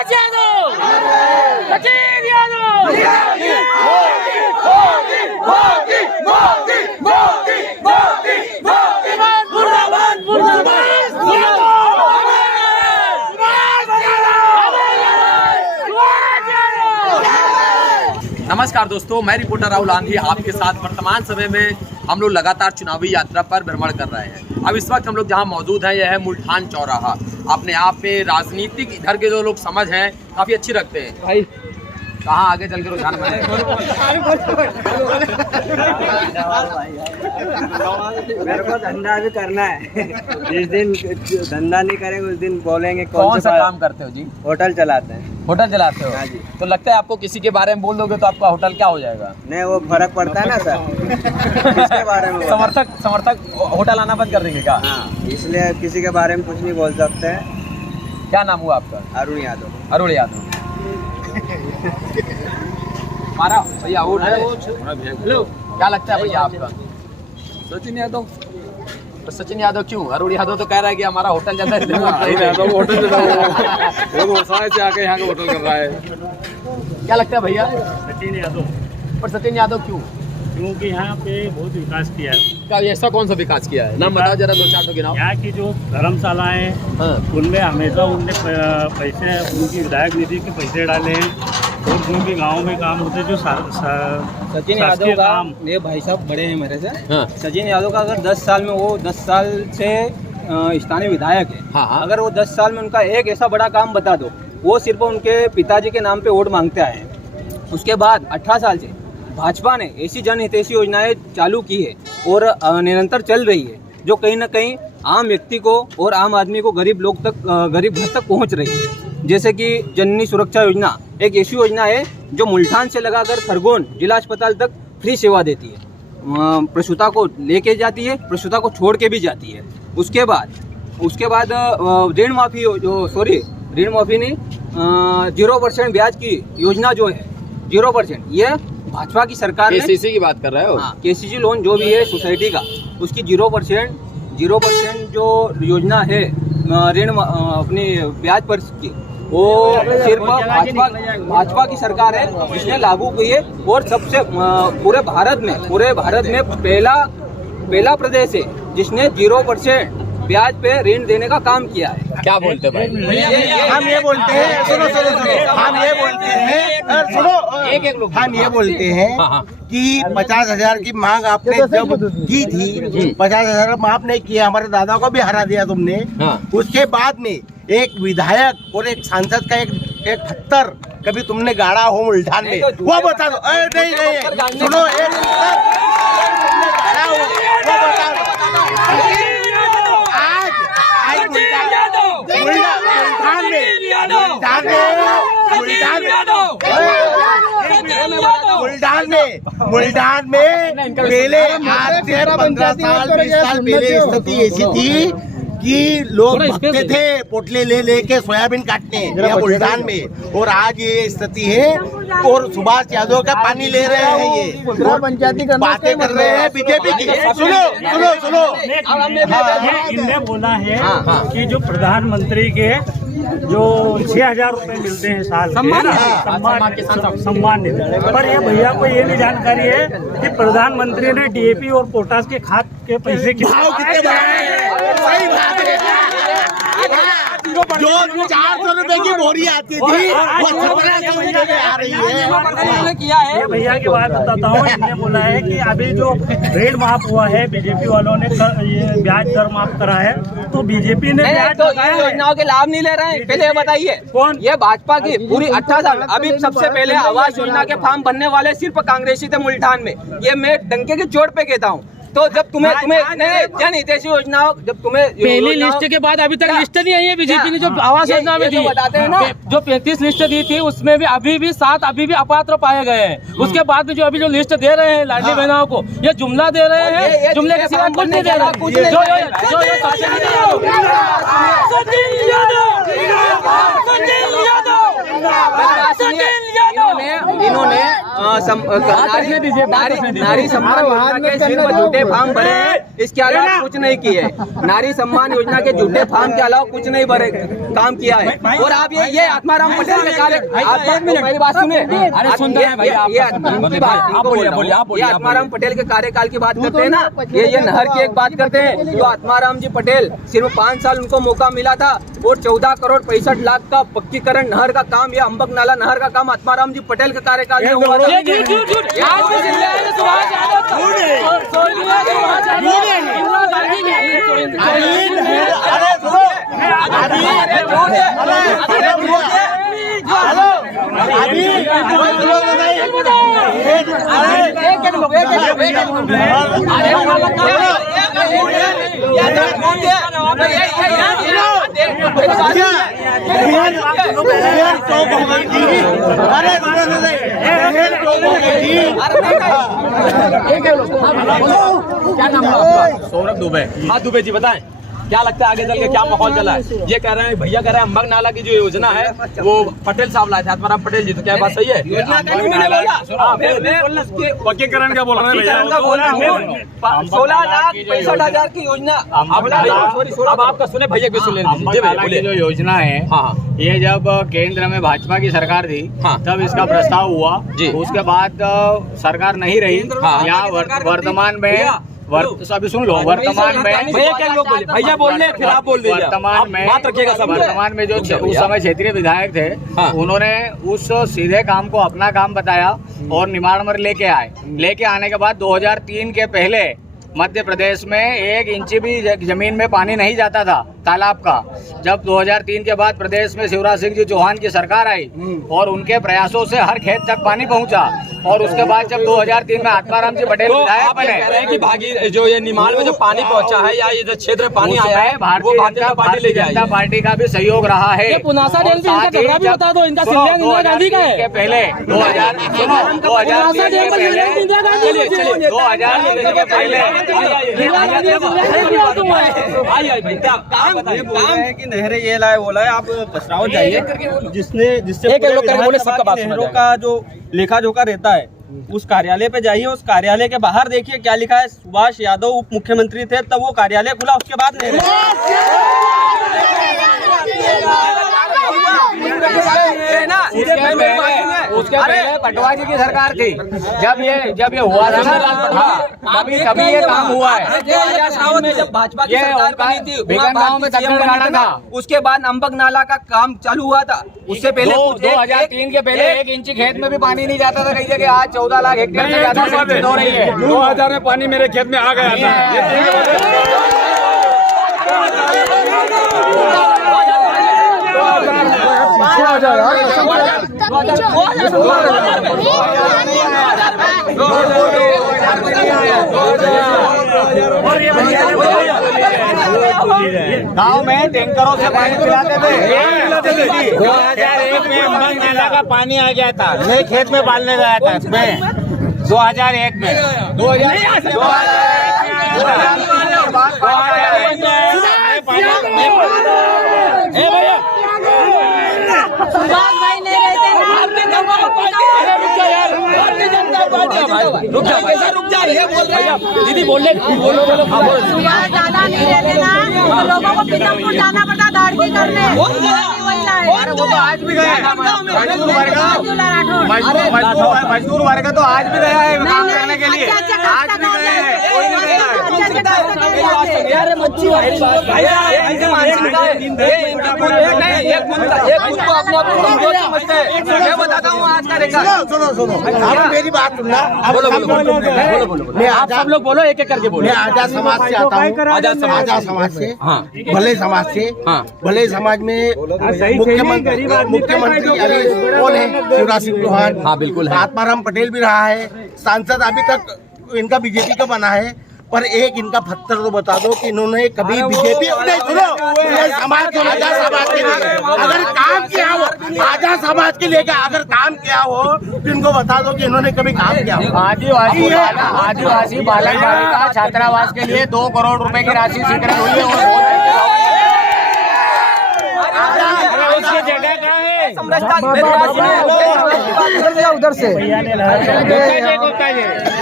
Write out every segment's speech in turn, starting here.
सुभाष यादव, सचिन यादव, मुर्दाबाद मुर्दाबाद नमस्कार दोस्तों, मैं रिपोर्टर राहुल आंधी आपके साथ वर्तमान समय में हम लोग लगातार चुनावी यात्रा पर भ्रमण कर रहे हैं। अब इस वक्त हम लोग जहां मौजूद हैं यह है मुल्ठान चौराहा। अपने आप में राजनीतिक इधर के जो लोग समझ हैं काफ़ी अच्छी रखते हैं। भाई कहाँ आगे चल के रुझान बने मेरे को धंधा भी करना है। जिस दिन धंधा नहीं करेंगे उस दिन बोलेंगे कौन सा काम करते हो जी? होटल चलाते हैं। होटल चलाते हो? हाँ जी। तो लगता है आपको किसी के बारे में बोल दोगे तो आपका होटल क्या हो जाएगा? नहीं, वो फर्क पड़ता है ना सर। किसके बारे में समर्थक होटल आना बंद कर देंगे क्या? हाँ, इसलिए किसी के बारे में कुछ नहीं बोल सकते हैं। क्या नाम हुआ आपका? अरुण यादव। अरुण यादव। हमारा भैया वोट है। हेलो, क्या लगता है भैया आपका? सचिन यादव। तो सचिन यादव क्यों? अरुण यादव तो कह रहा है कि हमारा होटल जैसा है। होटल से आके यहाँ का होटल कर रहा है। क्या लगता है भैया? सचिन यादव। पर सचिन यादव क्यों? क्योंकि यहाँ पे बहुत विकास किया है। क्या ऐसा कौन सा विकास किया है? नाम बताओ जरा, दो चार तो गिनाओ। यहाँ की जो धर्मशालाएं हाँ। उनमें हमेशा उनने पैसे, उनकी विधायक निधि के पैसे डाले हैं और उनके गाँव में काम होते जो सचिन यादव का ये भाई साहब बड़े हैं मेरे से। हाँ। सचिन यादव का अगर 10 साल में वो 10 साल से स्थानीय विधायक है। हाँ। अगर वो 10 साल में उनका एक ऐसा बड़ा काम बता दो, वो सिर्फ उनके पिताजी के नाम पे वोट मांगते आए हैं। उसके बाद 18 साल से भाजपा ने ऐसी जनहितैषी योजनाएं चालू की है और निरंतर चल रही है, जो कहीं ना कहीं आम व्यक्ति को और आम आदमी को गरीब घर तक पहुंच रही है। जैसे कि जननी सुरक्षा योजना एक ऐसी योजना है जो मुल्ठान से लगाकर खरगोन जिला अस्पताल तक फ्री सेवा देती है। प्रसूता को लेके जाती है, प्रसूता को छोड़ के भी जाती है। उसके बाद ऋण माफी नहीं, 0% ब्याज की योजना जो है 0%, ये भाजपा की सरकार ने। केसीसी की बात कर रहे हो? हाँ, केसीसी लोन जो भी है सोसाइटी का, उसकी 0% जो योजना है ऋण अपनी ब्याज पर की, वो सिर्फ भाजपा की सरकार है जिसने लागू की है। और सबसे पूरे भारत में पहला प्रदेश है जिसने 0% ब्याज पे ऋण देने का काम किया है। क्या बोलते हैं भाई? हम ये बोलते हैं, सुनो हम ये बोलते हैं, सुनो एक लोग हम ये बोलते हैं कि 50,000 की मांग आपने जब की थी, 50,000 माफ नहीं किया, हमारे दादा को भी हरा दिया तुमने। उसके बाद में एक विधायक और एक सांसद का एक पत्थर कभी तुमने गाड़ा हो मुल्ठान में, वो बता दो। नहीं, सुनो, एक तुमने गाड़ा हो वो बता दो। मुल्ठान में पहले आज से 15 साल 20 साल पहले स्थिति ऐसी थी कि लोग भगते थे पोटले ले लेके सोयाबीन काटने मुल्ठान में, और आज ये स्थिति है। और सुभाष यादव का पानी ले रहे हैं, ये पंचायती बातें कर रहे हैं बीजेपी की। सुनो इनने बोला है कि जो प्रधानमंत्री के जो 6,000 रुपए मिलते हैं साल सम्मान निधि, पर ये भैया को ये भी जानकारी है कि प्रधानमंत्री ने डीएपी और पोटास के खाद के पैसे कितने सही बात है। जो 400 रुपए की बोरी आती थी वो 1700 रुपए में आ रही है। ये भैया की बात बताता हूँ। इन्होंने बोला है कि अभी जो ऋण माफ हुआ है, बीजेपी वालों ने ये ब्याज दर माफ करा है, तो बीजेपी ने योजनाओं के लाभ नहीं ले रहे हैं। पहले ये बताइए कौन? ये भाजपा की पूरी 18 साल। अभी सबसे पहले आवास योजना के फॉर्म भरने वाले सिर्फ कांग्रेसी थे मुल्ठान में। ये मैं डंके की चोट पे कहता हूँ। तो जब तुम्हें जनहितैषी योजनाओं, जब तुम्हें पहली लिस्ट के बाद अभी तक लिस्ट नहीं आई है बीजेपी ने जो आवास योजना में दी, बताते हैं ना, जो 35 लिस्ट दी थी उसमें भी अभी भी 7 अपात्र पाए गए हैं। उसके बाद में जो अभी जो लिस्ट दे रहे हैं लाडली बहनों को, ये जुमला दे रहे हैं, जुमले के सिवा कुछ नहीं दे रहे। इन्होंने नारी सम्मान योजना के सिर्फ झूठे फॉर्म भरे हैं। इसके अलावा कुछ नहीं किए। नारी सम्मान योजना के झूठे फार्म के अलावा कुछ नहीं भरे काम किया है। और आप ये आत्माराम पटेल के कार्य, मेरी बात सुने, अरे सुनते हैं भाई, ये आत्माराम पटेल के कार्यकाल की बात करते हैं ना, ये नहर की एक बात करते हैं। तो आत्माराम जी पटेल सिर्फ 5 साल उनको मौका मिला था और 14 करोड़ 65 लाख का पक्कीकरण नहर का काम, या अंबक नाला नहर का काम आत्माराम जी पटेल के कार्यकाल में हुआ था। क्या नाम है आपका? सौरभ दुबे। हाँ दुबे जी बताएं, क्या लगता है आगे चल के क्या माहौल चला है? ये कह रहे हैं, भैया कह रहे हैं अंबक नाला की जो योजना है वो पटेल साहब लाए थे, आत्माराम पटेल जी, तो क्या बात सही है? पक्कीकरण का बोल रहे हैं, 16,65,000 की योजना। अब आपका सुने भैया की सुन लें। जो योजना है ये जब केंद्र में भाजपा की सरकार थी तब इसका प्रस्ताव हुआ, उसके बाद सरकार नहीं रही। यहाँ वर्तमान में अभी सुन लो, वर्तमान में भैया बोल रहे फिर आप बोल दीजिए। वर्तमान में जो उस समय क्षेत्रीय विधायक थे उन्होंने उस सीधे काम को अपना काम बताया और निमाड़ लेके आने के बाद 2003 के पहले मध्य प्रदेश में 1 इंच भी जमीन में पानी नहीं जाता था तालाब का। जब 2003 के बाद प्रदेश में शिवराज सिंह जी चौहान की सरकार आई और उनके प्रयासों से हर खेत तक पानी पहुंचा, और उसके बाद जब 2003 में आत्माराम जी पटेल विधायक बने कि भागी जो ये निमाड़ में जो पानी पहुंचा है या ये जो क्षेत्र में पानी आया है भारतीय जनता पार्टी का भी सहयोग रहा है। पुनासा डैम का झगड़ा भी बता दो, इनका शिवराज इंदिरा गांधी का है। के पहले 2000 के पहले कि नहरें ये लाए वो लाए, आप पसराव जाइए जिससे नहरों का जो लेखा जोखा रहता है उस कार्यालय पे जाइए। उस कार्यालय के बाहर देखिए क्या लिखा है। सुभाष यादव उप मुख्यमंत्री थे तब वो कार्यालय खुला, उसके बाद नहरें। उसके पहले पटवा जी की सरकार थी, जब ये हुआ था तभी ये काम हुआ है। जब भाजपा की सरकार बनी थी गाँव में था, उसके बाद अंबक नाला का काम चालू हुआ था। उससे पहले 2003 के पहले 1 इंच खेत में भी पानी नहीं जाता था कई जगह। आज 14 लाख हेक्टेयर से ज्यादा हो रही है। 2000 में पानी मेरे खेत में आ गया था। गाँव में टैंकरों से पानी पिलाते थे। 2001 में अंबक नाला का पानी आ गया था, मैं खेत में पालने गया था मैं 2001 में। 2001 दीदी बोल रहे ज्यादा नहीं रहते ना, तो लोगों को पीतमपुर जाना पड़ता दाढ़ी करने। वो तो आज भी गया मजदूर वर्ग तो आज भी गया है काम करने के लिए। आज भी गए हैं, मैं बताता हूँ आज का रेखा। सुनो आप मेरी बात सुनना। आप सब लोग बोलो, एक एक करके बोलो। मैं आजाद समाज से आता हूँ, आजाद समाज से, भले समाज से। भले समाज में मुख्यमंत्री अभी कौन है? शिवराज सिंह चौहान। हाँ बिल्कुल है। आत्माराम पटेल भी रहा है सांसद, अभी तक इनका बीजेपी का बना है। पर एक इनका पत्थर तो बता दो कि इन्होंने कभी बीजेपी सुनो समाज के आजाद समाज के लिए अगर काम किया हो, आजाद समाज के लिए अगर काम किया हो तो इनको बता दो कि इन्होंने कभी काम किया हो। आदिवासी बालक बालिका छात्रावास के लिए 2 करोड़ रुपए की राशि स्वीकृत हुई है। उधर से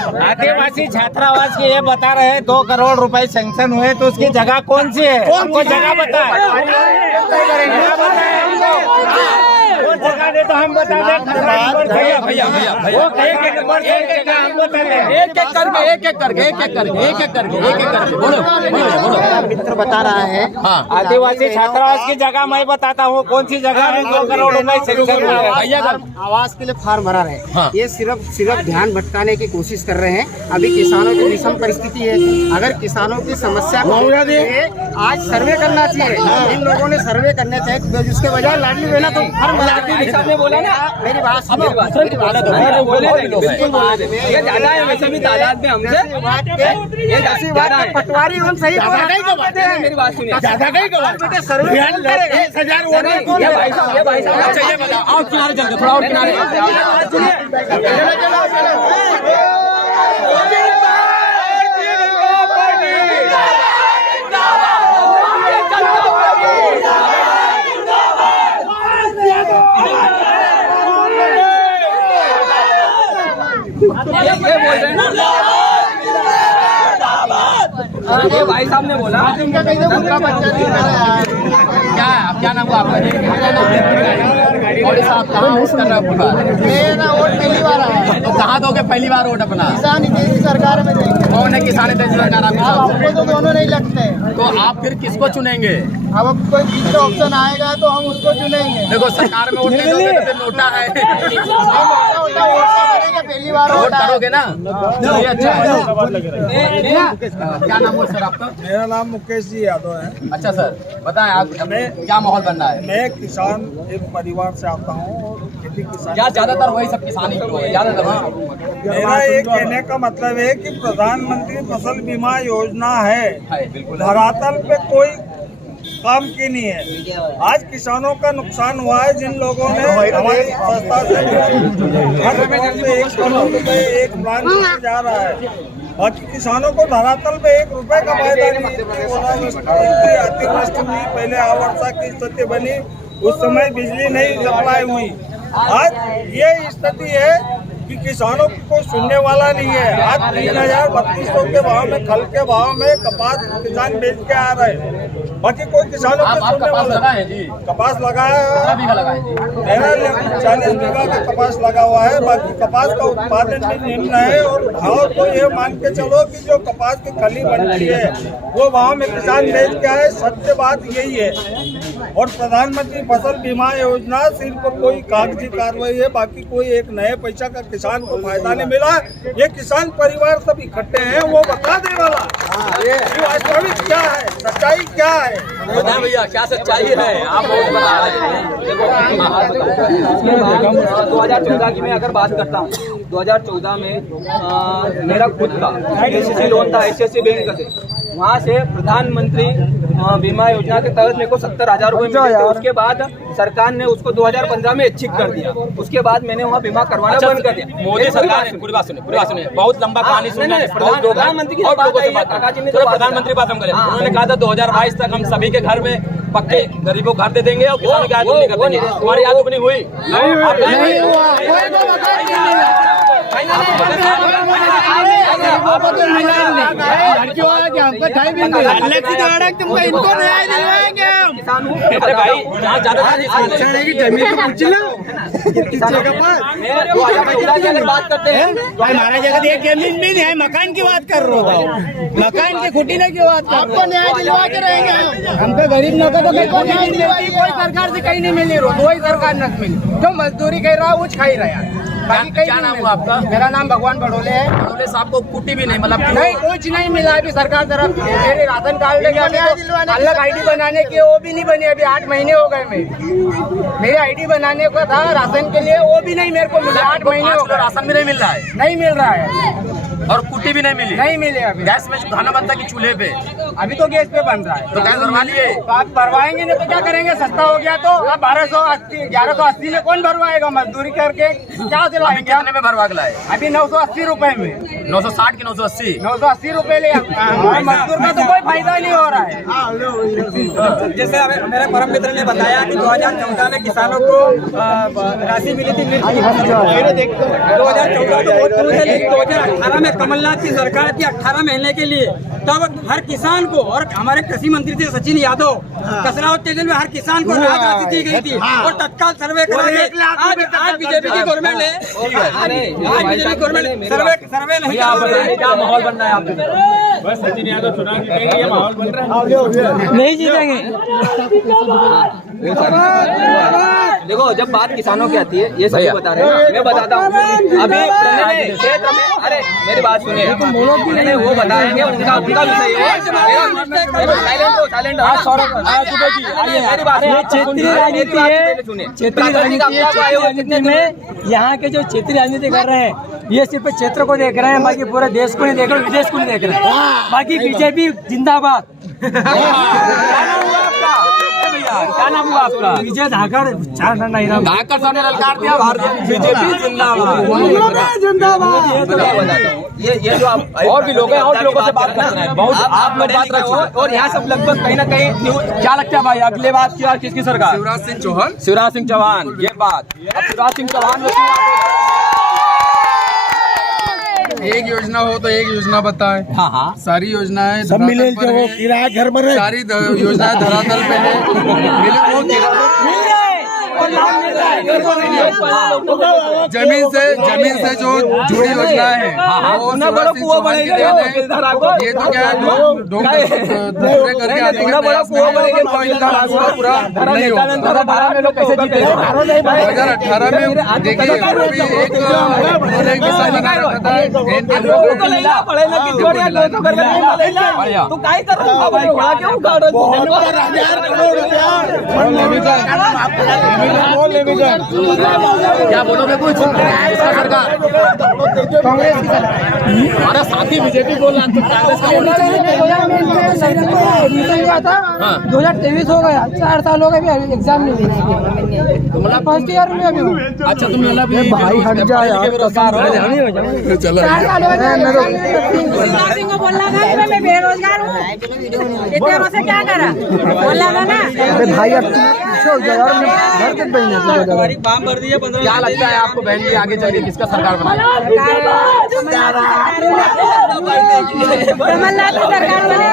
आदिवासी छात्रावास के ये बता रहे हैं 2 करोड़ रुपए सैंक्शन हुए, तो उसकी जगह कौन सी है? हमको जगह बताए, जगह दे तो हम बता दें। भैया वो एक एक करके बोलो। मित्र बता रहा है आदिवासी छात्रावास की जगह मैं बताता हूँ कौन सी जगह है। 2 करोड़ रुपए सैंक्शन हुए। आवास के लिए फार्म भरा रहे। ये सिर्फ ध्यान भटकाने की कोशिश कर रहे हैं। अभी किसानों की विषम परिस्थिति है। अगर किसानों की समस्या को आज सर्वे करना चाहिए, इन लोगों ने सर्वे करना चाहिए, तो उसके बजाय लाडली बहना तो फार्म भरा ने बोला ना, मेरी बात सुनो। ये ज्यादा है वैसे भी तादाद में हमसे, ये ज्यादा है। पटवारी हम सही मेरी बात सुनिए, ज्यादा कहीं ये भाई साहब अच्छा ये बताओ, और किनारे चल थोड़ा और किनारे ये भाई साहब ने बोला। क्या नाम हुआ आपका? और साहब कहाँ वोट कर रहे हो? मेरा वोट पहली बार आया। तो कहाँ दोगे पहली बार वोट अपना? किसान हितैषी सरकार में देंगे। कौन है किसान हितैषी सरकार आपके? हमको तो दोनों नहीं लगते हैं। तो आप फिर किसको चुनेंगे? अब कोई तीसरा ऑप्शन आएगा तो हम उसको चुनेंगे। देखो सरकार में वोट नहीं दोगे तो फिर नोटा है। पहली बार वोट करोगे ना? ये अच्छा है। क्या नाम हुआ सर आपका? मेरा नाम मुकेश जी यादव है। अच्छा सर बताएं आप, क्या माहौल बन रहा है? मैं किसान एक परिवार से आता हूँ। खेती किसान क्या ज्यादातर वही सब किसान ही लोग हैं ज्यादातर? मेरा ये कहने का मतलब है कि प्रधानमंत्री फसल बीमा योजना है, बिल्कुल धरातल पे कोई काम की नहीं है। आज किसानों का नुकसान हुआ है, जिन लोगों ने हमारी संस्था से हर करोड़ से 1 करोड़ रुपए एक प्लान जा रहा है। बाकी किसानों को धरातल पे 1 रुपए का फायदा नहीं। अतिवृष्टि हुई, पहले आवर्षा की स्थिति बनी, उस समय बिजली नहीं सप्लाई हुई। आज ये स्थिति है कि किसानों को कोई सुनने वाला नहीं है। आज 3,000-3,200 के भाव में, खल के भाव में कपास किसान बेच के आ रहे हैं। बाकी कोई किसानों को सुनने वाला लगाए जी? कपास लगाया लगाए जी? मेरा 40 बीघा का कपास लगा हुआ है। बाकी कपास का उत्पादन भी निम्न है, और भाव तो ये मान के चलो कि जो कपास की खली बनती है वो भाव में किसान बेच के आए। सत्य बात यही है। और प्रधानमंत्री फसल बीमा योजना सिर्फ कोई कागजी कार्रवाई है, बाकी कोई एक नए पैसा का किसान को फायदा नहीं मिला। ये किसान परिवार सब इकट्ठे हैं, वो बता दे वाला वास्तविक क्या है, सच्चाई क्या है। बताएं भैया क्या सच्चाई है? आप वोट बता रहे हैं। 2014 की मैं अगर बात करता हूँ, 2014 में मेरा खुद का KCC लोन था ICICI बैंक से। वहाँ से प्रधानमंत्री बीमा योजना के तहत मेरे को 70,000 रुपए मिले थे। उसके बाद सरकार ने उसको 2015 में ऐच्छिक कर दिया। उसके बाद मैंने वहाँ बीमा करवाना बंद कर दिया। मोदी सरकार ने पूरी बात सुने, बहुत लंबा कहानी सुनना है। प्रधानमंत्री की बात हम करें। उन्होंने कहा था 2022 तक हम सभी के घर में पक्के गरीबों को घर दे देंगे और किसानों की आय दुगनी कर देंगे। तुम्हारी आय दुगनी हुई? नहीं हुआ। इनको न्याय दिलवाएंगे हम। अरे भाई जहाँ ज्यादा जमीन तो पूछ लो। बात करते हैं भाई हमारा जगह एक जमीन भी नहीं है, मकान की बात कर रहे हो। मकान की खुटी की बात कर आपको न्याय दिलवा के रहेंगे हमको गरीब लोगों को न्याय दिलवाएंगे। कोई सरकार से कहीं नहीं मिली, कोई सरकार न मिली। जो मजदूरी कर रहा है वो खाई रहा है। क्या नाम हुआ आपका? मेरा नाम भगवान बड़ोले है। बड़ोले साहब को कुटी भी नहीं, मतलब नहीं कुछ नहीं मिला अभी सरकार तरफ। मेरे राशन कार्ड लेके अलग ID बनाने की, वो भी नहीं बनी। अभी 8 महीने हो गए मेरी ID बनाने को था राशन के लिए, वो भी नहीं मेरे को मिला। 8 महीने हो गए, राशन भी नहीं मिल रहा है, नहीं मिल रहा है और कुटी भी नहीं मिली। नहीं मिले अभी। गैस में खाना बनता है कि चूल्हे पे? अभी तो गैस पे बन रहा है। तो गैस भरवा लिए? तो आप भरवाएंगे नहीं तो क्या करेंगे? सस्ता हो गया तो अब 1180 में कौन भरवाएगा? मजदूरी करके क्या दिलाएंगे? कितने में भरवा के लाए? अभी 980 रुपए में। 960 की 980? 980 रुपए ले। मजदूर का तो कोई फायदा नहीं हो रहा है। जैसे मेरे परम मित्र ने बताया कि 2014 में किसानों को राशि मिली थी मिर्च की। 2014 तो बहुत दूर है, लेकिन 2018 में कमलनाथ की सरकार थी 18 महीने के लिए, तब हर किसान को, और हमारे कृषि मंत्री थे सचिन यादव, कसराव तेजल में हर किसान को राहत राशि दी गई थी और तत्काल सर्वे करा के आज बीजेपी की गवर्नमेंट ने सर्वे नहीं क्या माहौल बन रहा है आपके? बस सचिन यादव चुनाव जीतेंगे, ये माहौल बन रहा है। नहीं जीतेंगे। देखो, जब बात किसानों की आती है, ये सभी बता रहे हैं, मैं बताता हूँ। अभी क्षेत्र में, अरे मेरी बात सुनिए, नहीं वो बताएंगे, उनका विषय है। साइलेंट क्षेत्रीय राजनीति है। क्षेत्रीय राजनीति में यहाँ के जो क्षेत्रीय राजनीति कर रहे हैं, ये सिर्फ क्षेत्र को देख रहे हैं, बाकी पूरे देश को नहीं देख रहे, विदेश को नहीं देख रहे हैं। बाकी बीजेपी जिंदाबाद। क्या नाम हुआ आपका? विजय धाकर धाकर साहब ने ललकार दिया, बीजेपी जिंदाबाद। ये जो आप और भी लोग हैं, और भी लोगों से बात करना है, बहुत आप लोग बात रखो। और यहाँ सब लगभग कहीं ना कहीं क्या लगता है भाई, अगले बात की बार किसकी सरकार? शिवराज सिंह चौहान। शिवराज सिंह चौहान, ये बात। अब शिवराज सिंह चौहान एक योजना हो तो एक योजना बताएं। हाँ सारी योजनाएं सब मिले जो वो किराया घर में रहे। सारी योजनाएं धरातल पे है। जमीन से जो जुड़ी योजना है वो शिवराज सिंह चौहान की देन है। ये तो क्या है, ढोंगे करके आते हैं, पूरा नहीं होगा। 2018 में लोग कैसे जीते? 2018 में देखिए, एक किसान बना रखा था। क्या बोलोगे कुछ? किसका सरकार? कांग्रेस की सरकार। हमारा साथी बीजेपी बोल रहा है, 2023 हो गया, 4 साल हो गए, अभी एग्जाम नहीं दिया। मतलब फर्स्ट ईयर में अभी। अच्छा, तुम भाई हट जा यार, चलो सिंह को बोलना था कि मैं बेरोजगार हूँ, इतने वर्ष से क्या करा, बोलना था ना। भाई अब क्या लगता है आपको बहन जी, आगे चलिए किसका सरकार बनाए? कमलनाथ की सरकार बने।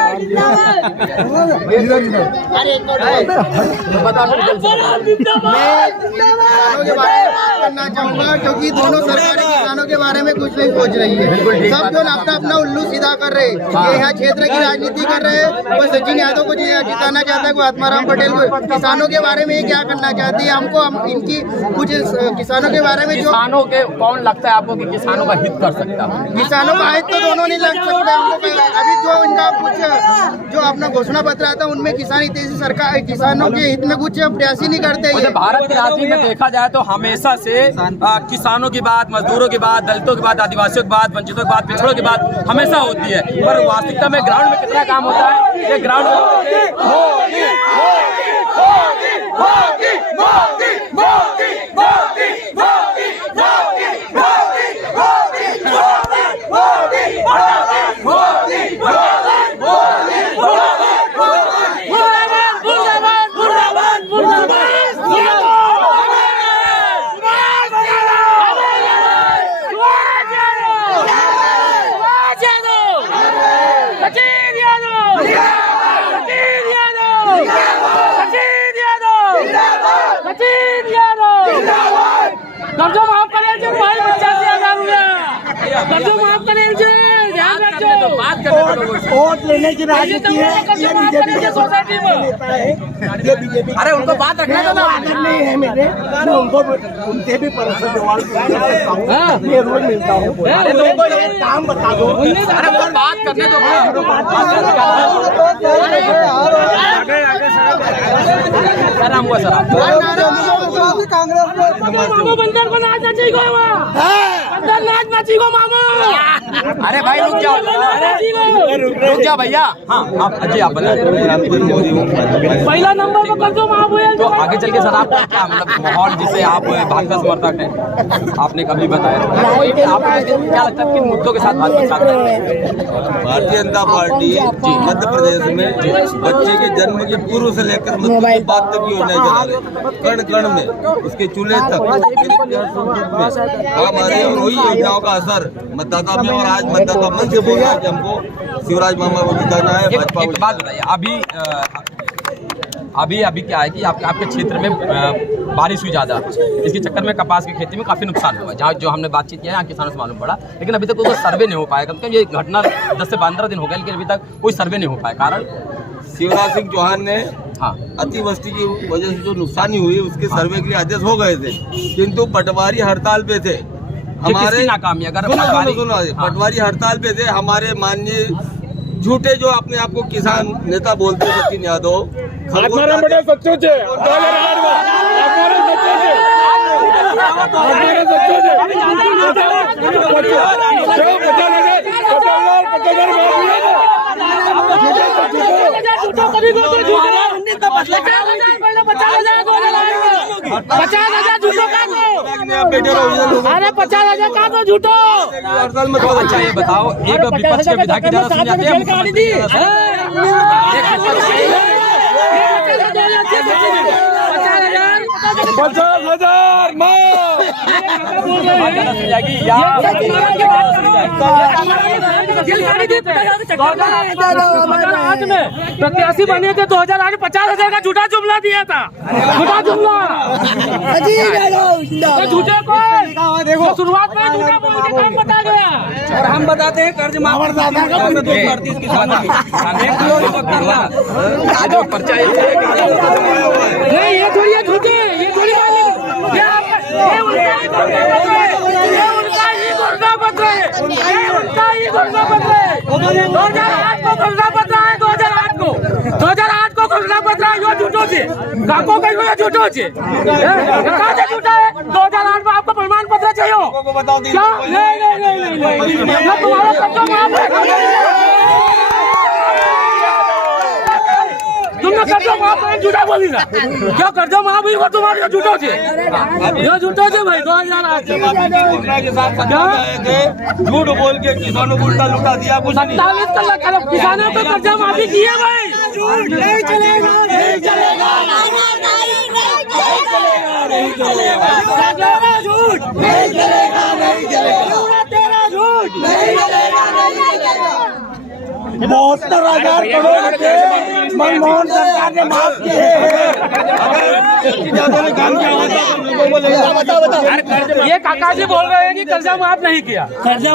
करना चाहूँगा, क्योंकि दोनों सरकारें किसानों के बारे में कुछ नहीं सोच रही है। सब जो अपना अपना उल्लू सीधा कर रहे हैं, ये यहाँ क्षेत्र की राजनीति कर रहे हैं। वो सचिन यादव को जिताना चाहता है, कोई आत्माराम पटेल को। किसानों के बारे में क्या करना चाहती है? हमको इनकी कुछ किसानों के बारे में, जो किसानों के कौन लगता है आपको कि किसानों का हित कर सकता है? किसानों का हित तो दोनों नहीं लग सकते हमको। अभी जो इनका कुछ जो अपना घोषणा पत्र आता है, उनमें किसान हितैषी सरकार किसानों के हित में कुछ प्रयास ही नहीं करते। भारत की राजनीति में देखा जाए तो हमेशा से किसानों की बात, मजदूरों की बात, दलितों की बात, आदिवासियों की बात, वंचितों की बात, पिछड़ों की बात हमेशा होती है, पर वास्तविकता में ग्राउंड में कितना काम होता है, ये ग्राउंड कर्जो माफ करेंगे भाई, 85,000 रुपया कर्जो माफ करेंगे, ध्यान रखो। वोट लेने की राजनीति है, कर्जो माफ करेंगे सोसाइटी में। ये बीजेपी। अरे उनको बात रखना था ना, नहीं है मेरे, मैं उनको उनसे भी परसों जवाब ये रोज मिलता हूँ। अरे तो उनको ये काम बता दो। अरे वो बात करने दो। क्या नाम हुआ सर? कांग्रेस बंदर को ना चाहिए अरे भाई रुक जाओ भैया। हाँ जी आप बताएं। पहला नंबर को कर दो महाबोल। तो आगे चल के सर आपका क्या मतलब माहौल जिसे आप भाजपा समर्थक हैं, आपने कभी बताया आपको क्या लगता है किन मुद्दों के साथ भाजपा साथ? भारतीय जनता पार्टी मध्य प्रदेश में बच्चे के जन्म के पूर्व से लेकर मृत्यु की बात तक योजना चला रहे, कण कण में उसके चूल्हे तक हमारे वही योजनाओं का असर मतदाता में। और आज मतदाता मन से बोल रहा है कि हमको शिवराज मामा को जिताना है। भाजपा एक बात बताइए, अभी क्या है कि आपके क्षेत्र में बारिश हुई ज़्यादा, इसके चक्कर में कपास की खेती में काफ़ी नुकसान हुआ। जहाँ जो हमने बातचीत किया है यहाँ किसानों से मालूम पड़ा, लेकिन अभी तक कोई सर्वे नहीं हो पाया। कम से कम ये घटना 10 से 15 दिन हो गए, लेकिन अभी तक कोई सर्वे नहीं हो पाया। कारण शिवराज सिंह चौहान ने अतिवृष्टि की वजह से जो नुकसानी हुई उसके सर्वे के लिए आदेश हो गए थे, किंतु पटवारी हड़ताल पे थे हमारे। नाकामी अगर पटवारी हड़ताल पे थे हमारे माननीय झूठे जो अपने आप को किसान नेता बोलते हैं सचिन यादव, अरे 50,000 का तो झूठो। अच्छा ये बताओ, एक विपक्ष के विधायक की सुन जाते हैं 2008 में प्रत्याशी बने थे, 2008 में 50,000 का झूठा जुमला दिया था। झूठा जुमला झूठे को देखो, शुरुआत में झूठा बोल के काम बता गया। और हम बताते हैं कर्ज माफ नहीं, ये थोड़ी झूठे, ये थोड़ी ये उनका ही घोषणा पत्र है, ये उनका ही घोषणा पत्र है। 2008 को घोषणा पत्र है, 2008 को घोषणा पत्र है। यो झूठो छे, काको कहियो झूठो छे, कहाँ से झूठा है? 2008 में आपको प्रमाण पत्र चाहिए क्या? नहीं, तुम्हारा कब्जा माफ है, तुमने कर्जा माफ है, झूठा बोली ना क्या? कर्जा माफ हुई वो तुम्हारे झूठो छे, ये झूठो छे भाई। 2008 झूठ बोल के किसानों को उल्टा लुटा दिया। कुछ 47 करोड़ किसानों को कर्जा माफी की है भाई। नहीं चलेगा, नहीं चलेगा, नहीं चलेगा, तेरा झूठ नहीं चलेगा, नहीं चलेगा, तेरा झूठ नहीं चलेगा, नहीं चलेगा। 72,000 करोड़ के मनमोहन सरकार ने माफ किए हैं। ये काका जी बोल रहे हैं कि कर्जा माफ नहीं किया। कर्जा